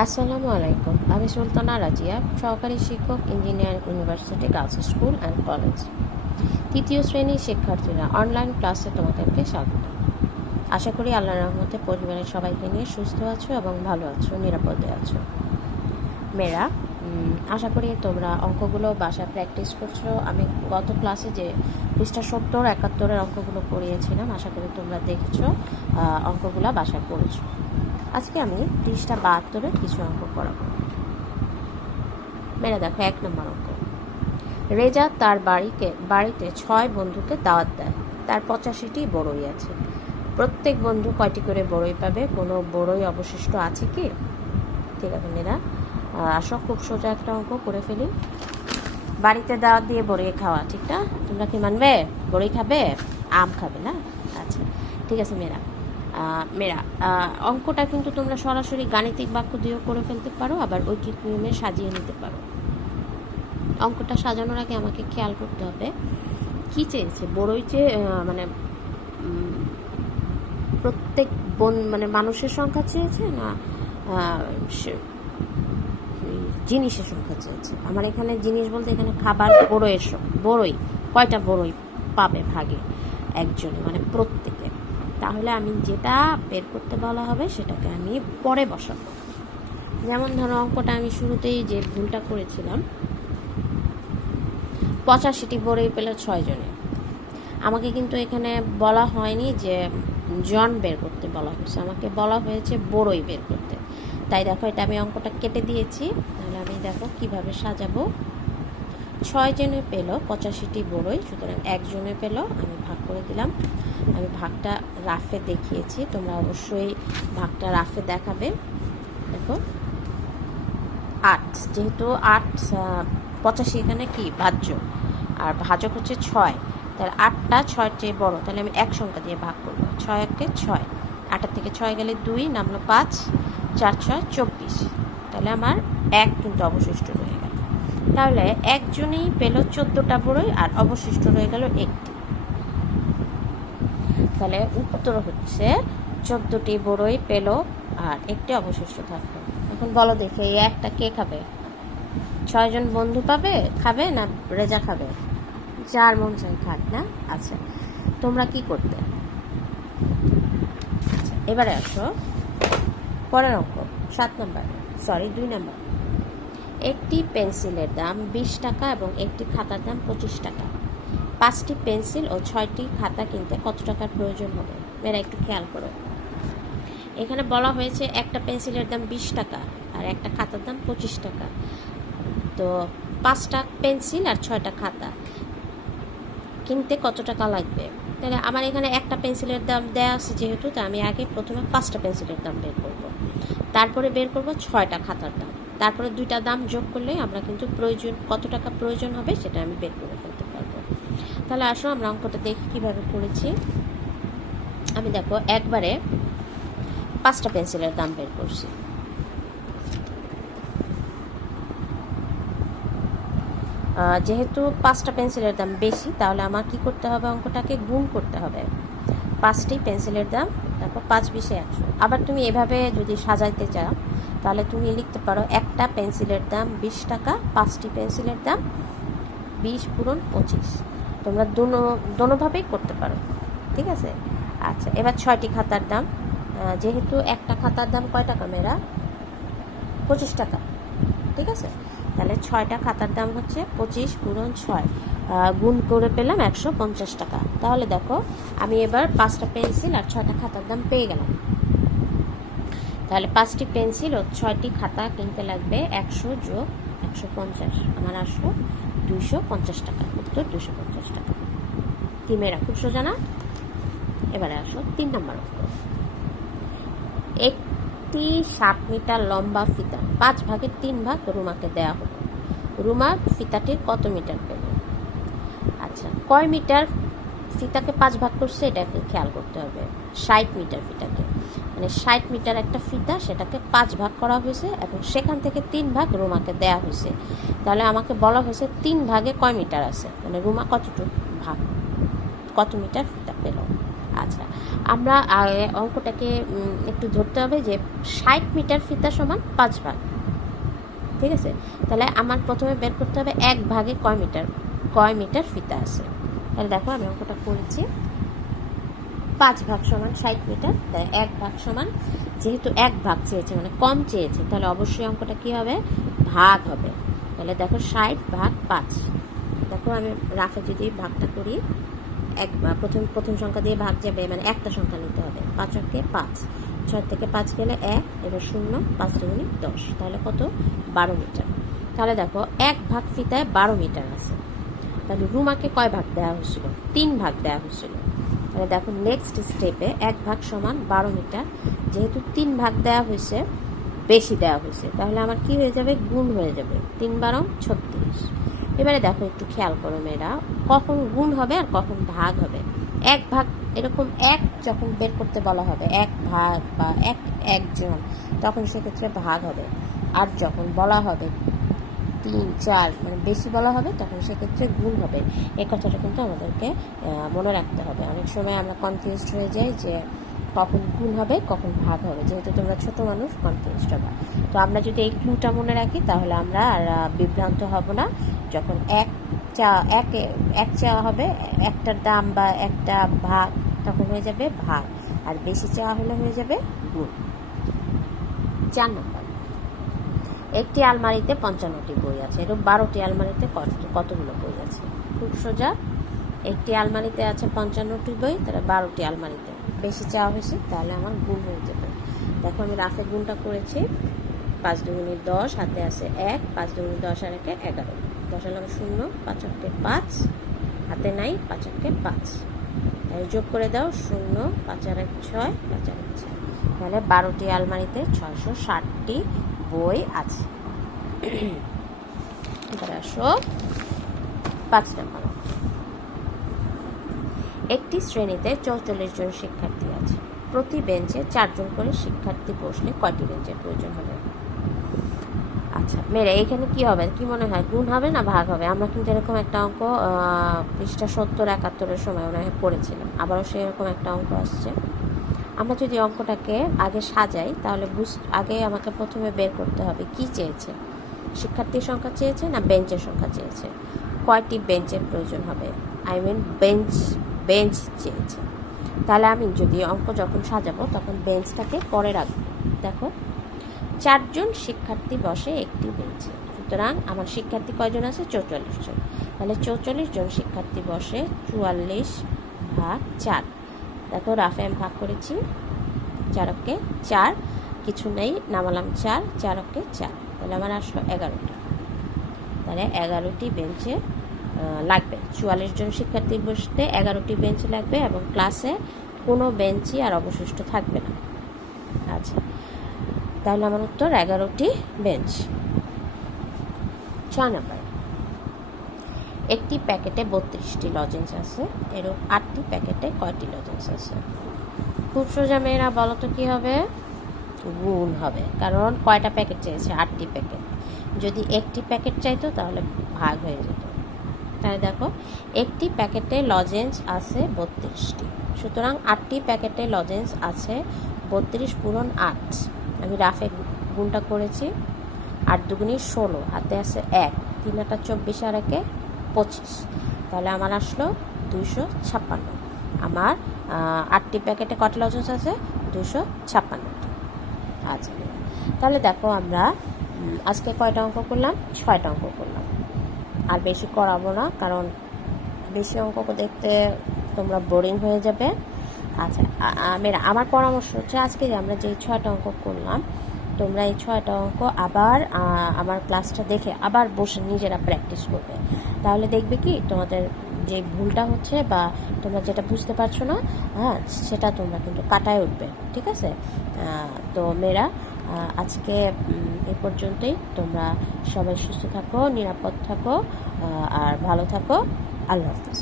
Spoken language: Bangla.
আসসালামু আলাইকুম। আমি সুলতানা রাজিয়া, সহকারী শিক্ষক, engineering university girls school and college. তৃতীয় শ্রেণীর শিক্ষার্থীরা, অনলাইন ক্লাসে তোমাদেরকে স্বাগত। আশা করি আল্লাহর রহমতে পরিবারের সবাইকে নিয়ে সুস্থ আছো এবং ভালো আছো, নিরাপদে আছো। মেয়েরা, আশা করি তোমরা অঙ্কগুলো বাসায় প্র্যাকটিস করছো। আমি গত ক্লাসে যে পৃষ্ঠা 70-71 অঙ্কগুলো পড়িয়েছিলাম, আশা করি তোমরা দেখছো, অঙ্কগুলো বাসায় পড়েছো। আজকে আমি পৃষ্ঠা 72 কিছু অঙ্ক করাবো। মেরে দেখো 1 নম্বর অঙ্ক। রেজা তার বাড়িতে 6 বন্ধুকে দাওয়াত দেয়। তার 85টি বড়ই আছে। প্রত্যেক বন্ধু কয়টি করে বড়ই পাবে? কোনো বড়ই অবশিষ্ট আছে কি? ঠিক আছে মেয়েরা, আসো খুব সোজা একটা অঙ্ক করে ফেলি। বাড়িতে দাওয়াত দিয়ে বড়ই খাওয়া, ঠিক না? তোমরা কি মানবে? বড়ই খাবে? আম খাবে না? আচ্ছা, ঠিক আছে মেয়েরা, অঙ্কটা কিন্তু তোমরা সরাসরি গাণিতিক বাক্য দিয়েও করে ফেলতে পারো, আবার ঐকিক নিয়মে সাজিয়ে নিতে পারো। অঙ্কটা সাজানোর আগে আমাকে খেয়াল করতে হবে কি চেয়েছে। বড়ই চেয়ে মানে প্রত্যেক মানুষের সংখ্যা চেয়েছে না জিনিসের সংখ্যা চেয়েছে? আমার এখানে জিনিস বলতে এখানে খাবার, বড়ই কয়টা বড়ই পাবে ভাগে একজনে, মানে প্রত্যেকে। তাহলে আমি যেটা বের করতে বলা হবে সেটাকে আমি পরে বসাবো। যেমন ধরো অঙ্কটা আমি শুরুতেই যে ভুলটা করেছিলাম, 85টি বড়ই পেল 6 জনে। আমাকে কিন্তু এখানে বলা হয়নি যে জন বের করতে বলা হয়েছে, আমাকে বলা হয়েছে বড়ই বের করতে। তাই দেখো, এটা আমি অঙ্কটা কেটে দিয়েছি। তাহলে আমি দেখো কিভাবে সাজাবো। 6 জনে পেল 85টি বড়ই, সুতরাং 1 জনে পেল, আমি ভাগ করে দিলাম। আমি ভাগটা রাফে দেখিয়েছি, তোমরা অবশ্যই ভাগটা রাফে দেখাবে। দেখো 8, যেহেতু 8 85 এখানে কি ভাজ্য, আর ভাজক হচ্ছে 6, তাহলে 8টা 6-র চেয়ে বড়, তাহলে আমি এক সংখ্যা দিয়ে ভাগ করবো। 6 একে 6, 8 থেকে 6 গেলে 2, নামলো 5, 4 6 24, তাহলে আমার 1 কিন্তু অবশিষ্ট রয়ে গেল। তাহলে একজনেই পেল 14টা বড়ই আর অবশিষ্ট রয়ে গেল 1টি। তাহলে উত্তর হচ্ছে 14টি বড়ই পেল আর 1টি অবশিষ্ট থাকলো। এখন বলো দেখে, এই একটা কে খাবে? 6 জন বন্ধু খাবে না রেজা খাবে? যার মন চাই খাক না। আচ্ছা, তোমরা কি করতে? আচ্ছা, এবারে আসো পরের অঙ্ক, 2 নম্বর। একটি পেন্সিলের দাম 20 টাকা এবং একটি খাতার দাম 25 টাকা। 5টি পেন্সিল ও 6টি খাতা কিনতে কত টাকার প্রয়োজন হবে? মেয়েরা একটু খেয়াল করো। এখানে বলা হয়েছে একটা পেন্সিলের দাম 20 টাকা আর একটা খাতার দাম 25 টাকা। তো 5টা পেন্সিল আর 6টা খাতা কিনতে কত টাকা লাগবে? তাহলে আমার এখানে একটা পেন্সিলের দাম দেওয়া আছে যেহেতু, তা আমি আগে প্রথমে 5টা পেন্সিলের দাম বের করব, তারপরে বের করব 6টা খাতার দাম, তারপরে 2টা দাম যোগ করলে আমরা কিন্তু কত টাকা প্রয়োজন হবে সেটা আমি বের করে ফেলতে পারবো। তাহলে আসো আমরা অঙ্কটা দেখি কীভাবে করেছি। আমি দেখো একবারে 5টা পেন্সিলের দাম বের করছি। যেহেতু 5টা পেন্সিলের দাম বেশি, তাহলে আমার কি করতে হবে? অঙ্কটাকে গুণ করতে হবে। 5টি পেন্সিলের দাম, তারপর 5 20 100। আবার তুমি এভাবে যদি সাজাইতে চাও তাহলে তুমি লিখতে পারো একটা পেন্সিলের দাম 20 টাকা, 5টি পেন্সিলের দাম 20 পূরণ 25। তোমরা দোনোভাবেই করতে পারো, ঠিক আছে? আচ্ছা, এবার 6টি খাতার দাম। যেহেতু একটা খাতার দাম কয় টাকা মেয়েরা? 25 টাকা, ঠিক আছে? তাহলে 6টা খাতার দাম হচ্ছে 25 পূরণ 6, গুণ করে পেলাম 150 টাকা। তাহলে দেখো আমি এবার 5টা পেন্সিল আর 6টা খাতার দাম পেয়ে গেলাম। তাহলে 5টি পেন্সিল ও 6টি খাতা কিনতে লাগবে 100 যোগ 150, আমার আসলো 250 টাকা। উত্তর 250 টাকা। কি মেয়েরা, খুব সোজা না? এবারে আসো 3 নম্বর অঙ্ক। একটি 7 মিটার লম্বা ফিতা 5 ভাগের 3 ভাগ রুমাকে দেয়া হলো। রুমা ফিতাটির কত মিটার পেল? আচ্ছা, কয় মিটার ফিতাকে 5 ভাগ করছে এটাকে খেয়াল করতে হবে। 60 মিটার ফিতাকে, মানে 60 মিটার একটা ফিতা, সেটাকে 5 ভাগ করা হয়েছে এবং সেখান থেকে 3 ভাগ রুমাকে দেয়া হয়েছে। তাহলে আমাকে বলা হয়েছে 3 ভাগে কয় মিটার আছে, মানে রুমা কত মিটার ফিতা পেল। আচ্ছা, আচ্ছা, আমরা অঙ্কটাকে একটু ধরতে হবে যে 60 মিটার ফিতা সমান 5 ভাগ। ঠিক আছে, তাহলে আমার প্রথমে বের করতে হবে এক ভাগে কয় মিটার ফিতা আছে। তাহলে দেখো আমি অঙ্কটা করেছি, 5 ভাগ সমান 60 মিটার, তাই 1 ভাগ সমান, যেহেতু 1 ভাগ চেয়েছে মানে কম চেয়েছে, তাহলে অবশ্যই অঙ্কটা কী হবে, ভাগ হবে। তাহলে দেখো 60 ভাগ 5, দেখো আমি রাফে যদি ভাগটা করি, প্রথম সংখ্যা দিয়ে ভাগ যাবে, মানে একটা সংখ্যা নিতে হবে, 5 অঙ্কে 5, 6 থেকে 5 গেলে 1, এবার 0, 5 দুগুণে 10, তাহলে কত, 12 মিটার। তাহলে দেখো 1 ভাগ ফিতায় 12 মিটার আছে, তাহলে রুমাকে কয় ভাগ দেওয়া হয়েছিল, 3 ভাগ দেওয়া হয়েছিল। তাহলে দেখো নেক্সট স্টেপে 1 ভাগ সমান 12 মিটার, যেহেতু 3 ভাগ দেওয়া হয়েছে, বেশি দেওয়া হয়েছে, তাহলে আমার কি হয়ে যাবে, গুণ হয়ে যাবে, 3 12 36। এবারে দেখো একটু খেয়াল করো মেয়েরা, কখন গুণ হবে আর কখন ভাগ হবে। 1 ভাগ, এরকম 1 যখন বের করতে বলা হবে, 1 ভাগ বা একজন, তখন সেক্ষেত্রে ভাগ হবে। আর যখন বলা হবে 3 4, মানে বেশি বলা হবে, তখন সেক্ষেত্রে গুণ হবে। এই কথাটা কিন্তু আমাদেরকে মনে রাখতে হবে। অনেক সময় আমরা কনফিউজড হয়ে যাই যে কখন গুণ হবে কখন ভাগ হবে, যেহেতু তোমরা ছোট মানুষ, কনফিউজড হবে। তো আমরা যদি এই ক্লুটা মনে রাখি, তাহলে আমরা আর বিভ্রান্ত হব না। যখন এক চাওয়া হবে, একটার দাম বা একটা ভাগ, তখন হয়ে যাবে ভাগ, আর বেশি চাওয়া হলে হয়ে যাবে গুণ। 4 নম্বর, একটি আলমারিতে 55টি বই আছে, এরকম 12টি আলমারিতে কতগুলো বই আছে। খুব সোজা, একটি আলমারিতে আছে 55টি বই, তাহলে 12টি আলমারিতে বেশি চাওয়া হয়েছে, তাহলে আমার গুণ হয়ে যাবে। দেখো আমি রাফে গুণটা করেছি, 5 দুগুণে 10, হাতে আছে 1, 5 দুগুণে 10 আর 1 11, 10 হলাম 0, 5 অঙ্কে 5, হাতে নাই, 5 অঙ্কে 5, তাহলে যোগ করে দাও, 0, 5 আর 1 6, 5 আর 1 6, তাহলে 12টি আলমারিতে 660টি বই আছে। এবার আসো 5 নম্বর, একটি শ্রেণীতে 44 জন শিক্ষার্থী আছে, প্রতি বেঞ্চে 4 জন করে শিক্ষার্থী বসলে কয়টি বেঞ্চের প্রয়োজন হবে। আচ্ছা মেয়েরা, এখানে কি হবে, কি মনে হয়, গুণ হবে না ভাগ হবে? আমরা কিন্তু এরকম একটা অঙ্ক পৃষ্ঠা 70-71 সময় মনে হয় করেছিলাম, আবারও সেরকম একটা অঙ্ক আসছে। আমরা যদি অঙ্কটাকে আগে সাজাই, তাহলে আগে আমাকে প্রথমে বের করতে হবে কি চেয়েছে, শিক্ষার্থীর সংখ্যা চেয়েছে না বেঞ্চের সংখ্যা চেয়েছে, কয়টি বেঞ্চের প্রয়োজন হবে, বেঞ্চ চেয়েছে। তাহলে আমি যদি অঙ্ক যখন সাজাবো, তখন বেঞ্চটাকে পরে রাখবো। দেখো 4 জন শিক্ষার্থী বসে একটি বেঞ্চে, সুতরাং আমার শিক্ষার্থী কয়জন আছে, 44 জন। তাহলে 44 জন শিক্ষার্থী বসে, 44 ভাগ 4, দেখো রাফে আমি ভাগ করেছি, 4 অঙ্কে 4, কিছু নেই, নামালাম 4, 4 অঙ্কে 4, তাহলে আমার আসলো 11টা। তাহলে 11টি বেঞ্চে লাগবে, 44 জন শিক্ষার্থী বসতে 11টি বেঞ্চ লাগবে, এবং ক্লাসে কোনো বেঞ্চই আর অবশিষ্ট থাকবে না। আচ্ছা, তাহলে আমার উত্তর 11টি বেঞ্চ। 6 নম্বর, একটি প্যাকেটে 32টি লজেন্স আছে, এরকম 8টি প্যাকেটে কয়টি লজেন্স আছে। খুব সোজা মেয়েরা, বলো তো কী হবে, গুণ হবে, কারণ কয়টা প্যাকেট চেয়েছে, 8টি প্যাকেট। যদি একটি প্যাকেট চাইতো তাহলে ভাগ হয়ে যেত। তাহলে দেখো একটি প্যাকেটে লজেন্স আছে 32টি, সুতরাং 8টি প্যাকেটে লজেন্স আছে 32 পূরণ 8, আমি রাফে গুণটা করেছি, 8 দুগুণে 16, হাতে আছে 1, 3 আটা 24 আর 1 25, তাহলে আমার আসলো 256। আমার 8টি প্যাকেটে কত লজেন্স আছে, 256টি। আচ্ছা, তাহলে দেখো আমরা আজকে কয়টা অঙ্ক করলাম, 6টা অঙ্ক করলাম, আর বেশি করাবো না, কারণ বেশি অঙ্ক দেখতে তোমরা বোরিং হয়ে যাবে। আচ্ছা, আমার পরামর্শ হচ্ছে, আজকে যে আমরা যে 6টা অঙ্ক করলাম, তোমরা এই 6টা অঙ্ক আবার আমার ক্লাসটা দেখে আবার বসে নিজেরা প্র্যাকটিস করবে, তাহলে দেখবে কি তোমাদের যে ভুলটা হচ্ছে বা তোমরা যেটা বুঝতে পারছো না, হ্যাঁ, সেটা তোমরা কিন্তু কাটায় উঠবে। ঠিক আছে, তো মেয়েরা আজকে এ পর্যন্তই। তোমরা সবাই সুস্থ থাকো, নিরাপদ থাকো, আর ভালো থাকো। আল্লাহ হাফিজ।